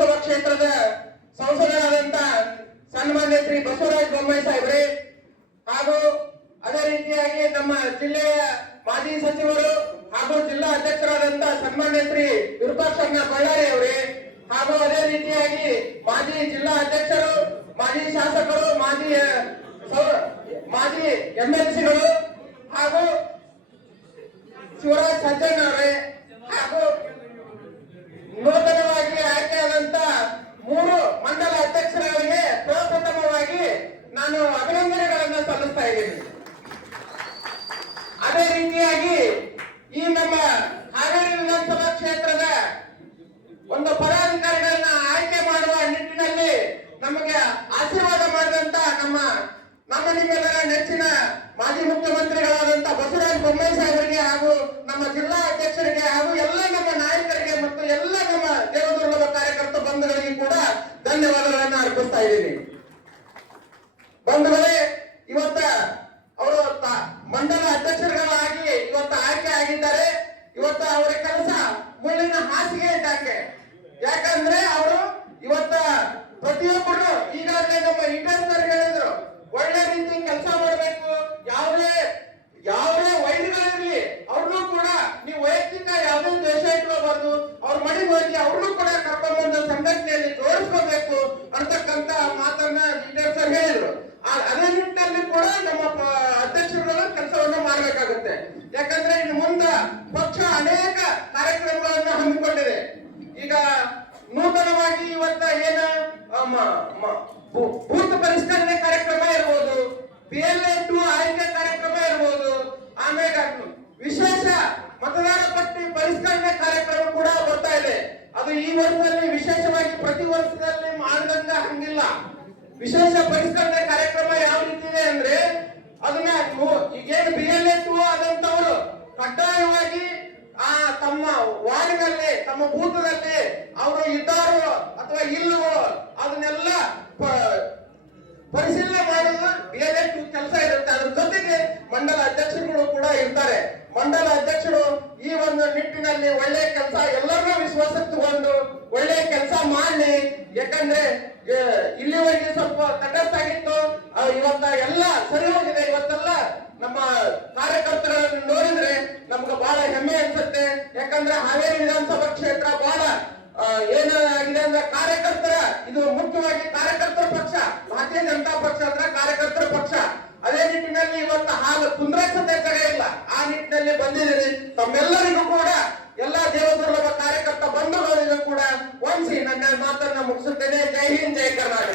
ಲೋಕಸಭಾ ಕ್ಷೇತ್ರದ ಸಂಸದರಾದಂತ ಸನ್ಮಾನ್ಯ ಶ್ರೀ ಬಸವರಾಜ ಬೊಮ್ಮಾಯಿ ಸಾಹೇಬ್ರೆ, ಹಾಗೂ ಅದೇ ರೀತಿಯಾಗಿ ನಮ್ಮ ಜಿಲ್ಲೆಯ ಮಾಜಿ ಸಚಿವರು ಹಾಗೂ ಜಿಲ್ಲಾ ಅಧ್ಯಕ್ಷರಾದಂತ ಸನ್ಮಾನ್ಯ ಶ್ರೀ ವಿರೂಪಾಕ್ಷಣ್ಣ ಬಳ್ಳಾರಿ ಅವರೇ, ಹಾಗೂ ಅದೇ ರೀತಿಯಾಗಿ ಮಾಜಿ ಜಿಲ್ಲಾ ಅಧ್ಯಕ್ಷರು, ಮಾಜಿ ಶಾಸಕರು, ಮಾಜಿ MLCಗಳು ಹಾಗೂ ಶಿವರಾಜ್ ಸಜ್ಜನ್ ಅವರೇ, ಹಾಗೂ ನೂತನವಾಗಿ ಆಯ್ಕೆಯಾದಂತ 3 ಮಂಡಲ ಅಧ್ಯಕ್ಷರಿಗೆ ಪ್ರಪ್ರಥಮವಾಗಿ ನಾನು ಅಭಿನಂದನೆಗಳನ್ನು ಸಲ್ಲಿಸ್ತಾ ಇದ್ದೀನಿ. ಅದೇ ರೀತಿಯಾಗಿ ಈ ನಮ್ಮ ಹಾವೇರಿ ವಿಧಾನಸಭಾ ಕ್ಷೇತ್ರದ ಒಂದು ಪದಾಧಿಕಾರಿಗಳನ್ನ ಆಯ್ಕೆ ಮಾಡುವ ನಿಟ್ಟಿನಲ್ಲಿ ನಮಗೆ ಆಶೀರ್ವಾದ ಮಾಡಿದಂತ ನಮ್ಮ ನಿಮ್ಮೆಲ್ಲರ ನೆಚ್ಚಿನ ಮಾಜಿ ಮುಖ್ಯಮಂತ್ರಿಗಳಾದಂತ ಬಸವರಾಜ ಬೊಮ್ಮಾಯಿ ಸಾಹೇಬರಿಗೆ ಹಾಗೂ ನಮ್ಮ ಜಿಲ್ಲಾ ಅಧ್ಯಕ್ಷರಿಗೆ ಹಾಗೂ ಎಲ್ಲ ನಮ್ಮ ನಾಯಕರಿಗೆ ಮತ್ತು ಎಲ್ಲ ನಮ್ಮ ದೇವದುರ್ಗದ ಕಾರ್ಯಕರ್ತ ಬಂಧುಗಳಿಗೆ ಕೂಡ ಧನ್ಯವಾದಗಳನ್ನು ಅರ್ಪಿಸ್ತಾ ಇದ್ದೀನಿ. ಬಂಧುಗಳೇ, ಇವತ್ತ ಅವರು ಮಂಡಲ ಅಧ್ಯಕ್ಷರುಗಳಾಗಿ ಇವತ್ತು ಆಯ್ಕೆ ಆಗಿದ್ದಾರೆ. ಇವತ್ತ ಅವರ ಕೆಲಸ ಮುಳ್ಳಿನ ಹಾಸಿಗೆ ಇದ್ದಂಗೆ. ಯಾಕಂದ್ರೆ ಅವರು ಇವತ್ತ ಪ್ರತಿಯೊಬ್ಬರು ಈಗಾಗಲೇ ನಮ್ಮ ಇಂಟರ್ನರ್ ಹೇಳಿದ್ರು, ಒಳ್ಳೆ ರೀತಿ ಕೆಲಸ ಮಾಡಬೇಕು. ಯಾವುದೇ ವೈದ್ಯಗಳಿರ್ಲಿ ಅವ್ರನ್ನೂ ಕೂಡ ನೀವು ವೈಯಕ್ತಿಕ ಯಾವುದೇ ದ್ವೇಷ ಇಟ್ಕೋಬಾರ್ದು. ಅವ್ರ ಮನೆಗೆ ಹೋಗಿ ಅವ್ರನ್ನೂ ಕೂಡ ಕರ್ಕೊಂಡ್ಬಂದು ಸಂಘಟನೆಯಲ್ಲಿ ತೋರಿಸ್ಕೋಬೇಕು ಅಂತಕ್ಕಂತ ಮಾತನ್ನ ಲೀಡರ್ ಸರ್ ಹೇಳಿದ್ರು. ಅದೇ ನಿಟ್ಟಿನಲ್ಲಿ ಕೂಡ ನಮ್ಮ ಅಧ್ಯಕ್ಷರುಗಳು ಕೆಲಸವನ್ನು ಮಾಡಬೇಕಾಗುತ್ತೆ. ಯಾಕಂದ್ರೆ ಇನ್ನು ಮುಂದೆ ಪಕ್ಷ ಅನೇಕ ಕಾರ್ಯಕ್ರಮಗಳನ್ನು ಹಮ್ಮಿಕೊಂಡಿದೆ. ಈಗ ನೂತನವಾಗಿ ಇವತ್ತ ಏನು ಬೂತ್ ಪರಿಷ್ಕರಣೆ ಕಾರ್ಯಕ್ರಮ ಇರ್ಬೋದು, PLA 2 ಆಯ್ಕೆ ಕಾರ್ಯಕ್ರಮ ಇರ್ಬೋದು, ಆಮೇಲೆ ವಿಶೇಷ ಮತದಾರ ಪಟ್ಟಿ ಪರಿಷ್ಕರಣೆ ಕಾರ್ಯಕ್ರಮ ಕೂಡ ಬರ್ತಾ ಇದೆ. ಅದು ಈ ವರ್ಷದಲ್ಲಿ ವಿಶೇಷವಾಗಿ ಪ್ರತಿ ವರ್ಷದಲ್ಲಿ ಮಾಡದಂಗ ಹಂಗಿಲ್ಲ. ವಿಶೇಷ ಪರಿಷ್ಕರಣೆ ಕಾರ್ಯಕ್ರಮ ಯಾವ ರೀತಿ ಇದೆ ಅಂದ್ರೆ, ಅದನ್ನ ಈಗೇನು BLA 2 ಆದಂತವರು ಕಡ್ಡಾಯವಾಗಿ ತಮ್ಮ ವಾರ್ಡ್ನಲ್ಲಿ, ತಮ್ಮ ಬೂತ್ನಲ್ಲಿ ಅವರು ಇದ್ದಾರೋ ಅಥವಾ ಇಲ್ಲವೋ ಅದನ್ನೆಲ್ಲ ಪರಿಶೀಲನೆ ಮಾಡೋದು BLA 2 ಕೆಲಸ ಇರುತ್ತೆ. ಅದ್ರ ಜೊತೆಗೆ ಮಂಡಲ ಅಧ್ಯಕ್ಷರುಗಳು ಕೂಡ ಇರ್ತಾರೆ. ಮಂಡಲ ಅಧ್ಯಕ್ಷರು ಈ ಒಂದು ನಿಟ್ಟಿನಲ್ಲಿ ಒಳ್ಳೆ ಕೆಲಸ, ಎಲ್ಲರನ್ನೂ ವಿಶ್ವಾಸಕ್ಕೆ ತಗೊಂಡು ಒಳ್ಳೆ ಕೆಲಸ ಮಾಡಲಿ. ಯಾಕಂದ್ರೆ ಇಲ್ಲಿವರೆಗೆ ಸ್ವಲ್ಪ ತಟಸ್ಥಾಗಿತ್ತು, ಇವತ್ತ ಎಲ್ಲ ಸರಿ ಹೋಗಿದೆ. ಇವತ್ತೆಲ್ಲ ನಮ್ಮ ಕಾರ್ಯಕರ್ತರನ್ನು ನೋಡಿದ್ರೆ ನಮ್ಗೆ ಬಹಳ ಹೆಮ್ಮೆ ಅನ್ಸುತ್ತೆ. ಯಾಕಂದ್ರೆ ಹಾವೇರಿ ವಿಧಾನಸಭಾ ಕ್ಷೇತ್ರ ಬಹಳ ಏನಾಗಿದೆ ಅಂದ್ರೆ ಕಾರ್ಯಕರ್ತರ, ಇದು ಮುಖ್ಯವಾಗಿ ಕಾರ್ಯಕರ್ತರ ಪಕ್ಷ. ಭಾರತೀಯ ಜನತಾ ಪಕ್ಷ ಅಂದ್ರೆ ಕಾರ್ಯಕರ್ತರ ಪಕ್ಷ. ಅದೇ ನಿಟ್ಟಿನಲ್ಲಿ ಇವತ್ತು ಹಾಲು ಕುಂದ್ರಸತೆ ಜಾಗ ಇಲ್ಲ. ಆ ನಿಟ್ಟಿನಲ್ಲಿ ಬಂದಿದ್ದೀರಿ. ತಮ್ಮೆಲ್ಲರಿಗೂ ಕೂಡ ಎಲ್ಲ ದೇವದುರ್ಗದ ಕಾರ್ಯಕರ್ತ ಬಂಧುಗಳಿಗೂ ಕೂಡ ವಂದಿಸಿ ನನ್ನ ಮಾತನ್ನ ಮುಗಿಸುತ್ತೇನೆ. ಜೈ ಹಿಂದ್, ಜೈ ಕರ್ನಾಟಕ.